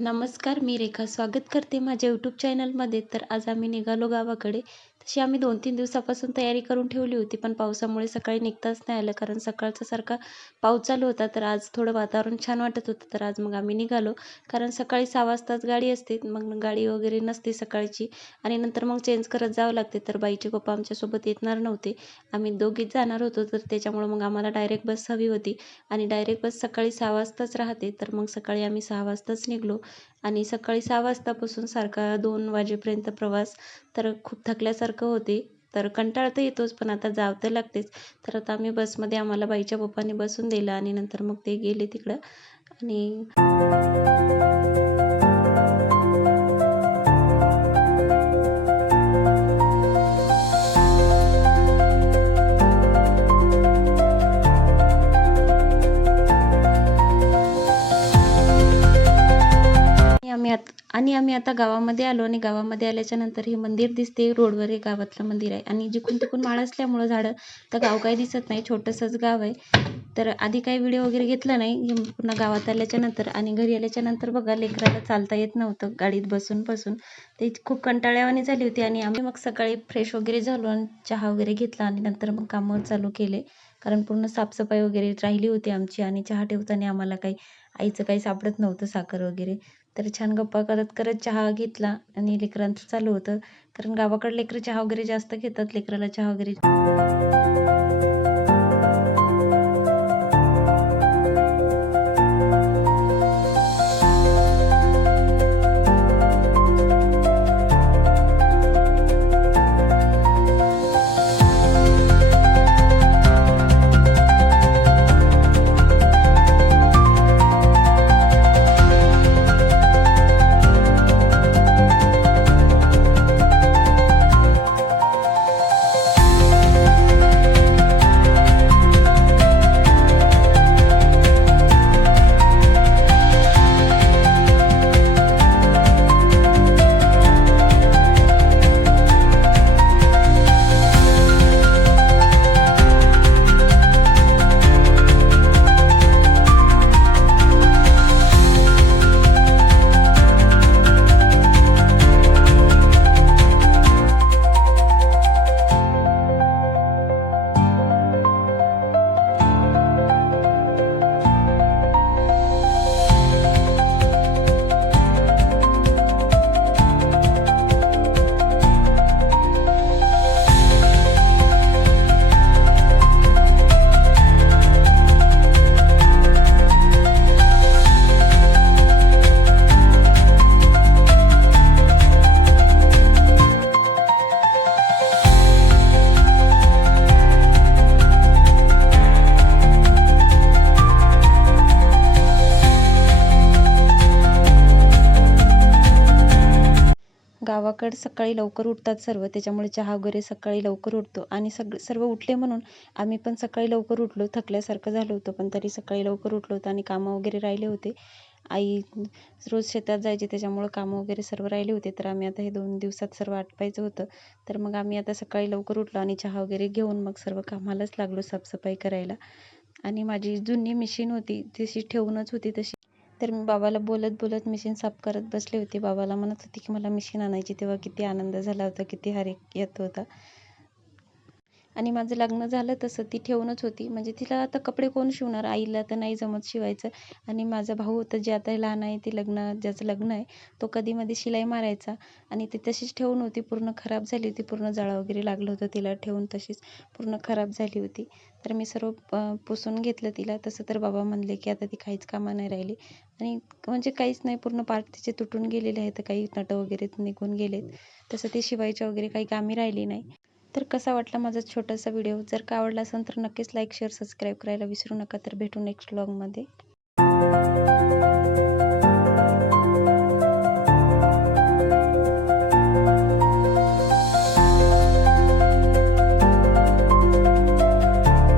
नमस्कार, मी रेखा स्वागत करते माझ्या यूट्यूब चॅनलमध्ये. तर आज आम्ही निघालो गावाकडे. तशी आम्ही 2-3 दिवसापासून तयारी करून ठेवली होती, पण पावसामुळे सकाळी निघताच नाही आलं, कारण सकाळचा सारखा पाऊस चालू होता. तर आज थोडं वातावरण छान वाटत होतं, तर आज मग आम्ही निघालो. कारण सकाळी 6 वाजताच गाडी असते, मग गाडी वगैरे नसते सकाळची आणि नंतर मग चेंज करत जावं लागते. तर बाईचे पप्पा आमच्यासोबत येणार नव्हते, आम्ही दोघीच जाणार होतो. तर त्याच्यामुळं मग आम्हाला डायरेक्ट बस हवी होती आणि डायरेक्ट बस सकाळी 6 वाजताच राहते. तर मग सकाळी आम्ही 6 वाजताच निघालो आणि सकाळी 6 वाजतापासून सारखा 2 वाजेपर्यंत प्रवास. तर खूप थकल्यासारखं होते. तर कंटाळा तर येतोच, पण आता जावं तर लागतेच. तर आता आम्ही बसमध्ये आम्हाला बाईच्या पप्पांनी बसून दिलं आणि नंतर मग ते गेले तिकडं आणि आम्ही आता गावामध्ये आलो आणि गावामध्ये आल्याच्यानंतर हे मंदिर दिसते. रोडवर हे गावातलं मंदिर आहे आणि जिकडून-तिकडून माळ असल्यामुळं झाडं, तर गाव काही दिसत नाही. छोटंसंच गाव आहे. तर आधी काही व्हिडिओ वगैरे घेतला नाही. पुन्हा गावात आल्याच्यानंतर आणि घरी आल्याच्यानंतर बघा, लेकराला चालता येत नव्हतं गाडीत बसून. ते खूप कंटाळवाणी झाली होती आणि आम्ही मग सकाळी फ्रेश वगैरे झालो आणि चहा वगैरे घेतला आणि नंतर मग कामं चालू केले. कारण पूर्ण साफसफाई वगैरे राहिली होती आमची आणि चहा ठेवताना आम्हाला आईचं काही सापडत नव्हतं, साखर वगैरे. तर छान गप्पा करत चहा घेतला आणि लेकरांचं चालू होतं. कारण गावाकडे लेकरं चहा वगैरे जास्त घेतात. लेकराला चहा वगैरे गावाकडे सकाळी लवकर उठतात सर्व, त्याच्यामुळे चहा वगैरे सकाळी लवकर उठतो आणि सर्व उठले म्हणून आम्ही पण सकाळी लवकर उठलो. थकल्यासारखं झालं होतं, पण तरी सकाळी लवकर उठलो होतो आणि कामं वगैरे राहिले होते. आई रोज शेतात जायची, त्याच्यामुळं कामं वगैरे सर्व राहिले होते. तर आम्ही आता हे 2 दिवसात सर्व आटपायचं होतं. तर मग आम्ही आता सकाळी लवकर उठलो आणि चहा वगैरे घेऊन मग सर्व कामालाच लागलो, साफसफाई करायला. आणि माझी जुनी मशीन होती, तशी ठेवूनच होती तशी. तर मी बाबाला बोलत मशीन साफ करत बसले होते. बाबाला म्हणत होती की मला मशीन आणायची. तेव्हा किती आनंद झाला होता, किती येत होता. आणि माझं लग्न झालं तसं ती ठेवूनच होती. म्हणजे तिला आता कपडे कोण शिवणार? आईला तर नाही जमत शिवायचं. आणि माझा भाऊ होता, जे आता लहान आहे, ज्याचं लग्न आहे, तो कधीमध्ये शिलाई मारायचा आणि ती तशीच ठेवून होती. पूर्ण खराब झाली होती. पूर्ण जाळं वगैरे लागलं होतं तिला ठेवून, तशीच पूर्ण खराब झाली होती. तर मी सर्व पुसून घेतलं तिला. तसं तर बाबा म्हणले की आता ती काहीच कामं नाही राहिली आणि म्हणजे काहीच नाही, पूर्ण पार्ट तिचे तुटून गेलेले आहेत. काही नटं वगैरे निघून गेलेत. तसं ते शिवायच्या वगैरे काही कामी राहिली नाही. तर कसा वाटला माझा छोटासा व्हिडिओ? जर का आवडला असेल तर नक्कीच लाईक, शेअर, सबस्क्राईब करायला विसरू नका. तर भेटू नेक्स्ट व्लॉगमध्ये.